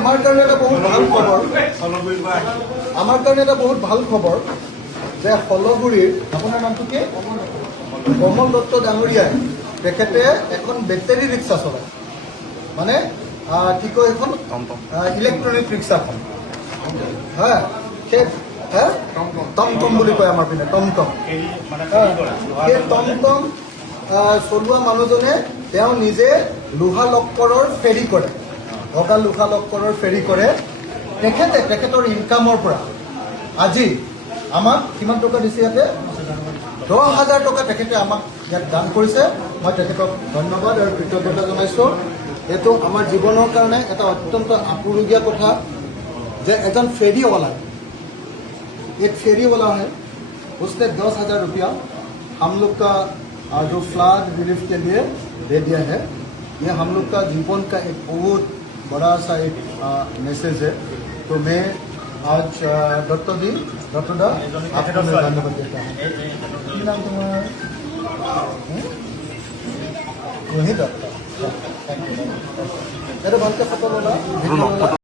আমার কারণে এটা বহুত ভাল খবর আমার কারণে এটা বহুত ভাল খবর যে হলগুড়ির আপনার নামটো কি কমল দত্ত ডাঙৰীয়াই তেখেতে এখন বেটাৰী ৰিক্সা চলায় মানে কি কয় এখন ইলেক্ট্ৰনিক ৰিক্সাখন হা সেই টমটম বুলি কয় আমাৰ পিনে টমটম সেই টমটম চলোৱা মানুহজনে তেওঁ নিজে লোহা লক্কৰৰ ফেৰী কৰে ভগা লোহা লক্কৰৰ ফেৰী কৰে তেখেতৰ ইনকামৰ পৰা আজি আমাক কিমান টকা দিছে ইয়াতে 10,000 টকা তেখেতে আমাক ইয়াত দান কৰিছে মই তেখেতক ধন্যবাদ আৰু কৃতজ্ঞতা জনাইছোঁ এইটো আমাৰ জীৱনৰ কাৰণে এটা অত্যন্ত আপুৰুগীয়া কথা যে এজন फेरीवाला एक फेरीवाला है उसने 10,000 रुपया हम लोग का जो फ्लड रिलीफ के लिए दे दिया है ये हम लोग का जीवन का एक बहुत बड़ा सा एक मैसेज है तो मैं आज डॉक्टर दा आपको मैं धन्यवाद देता हूँ नाम तुम्हारा रोहित दत्ता भालके फोटो बोला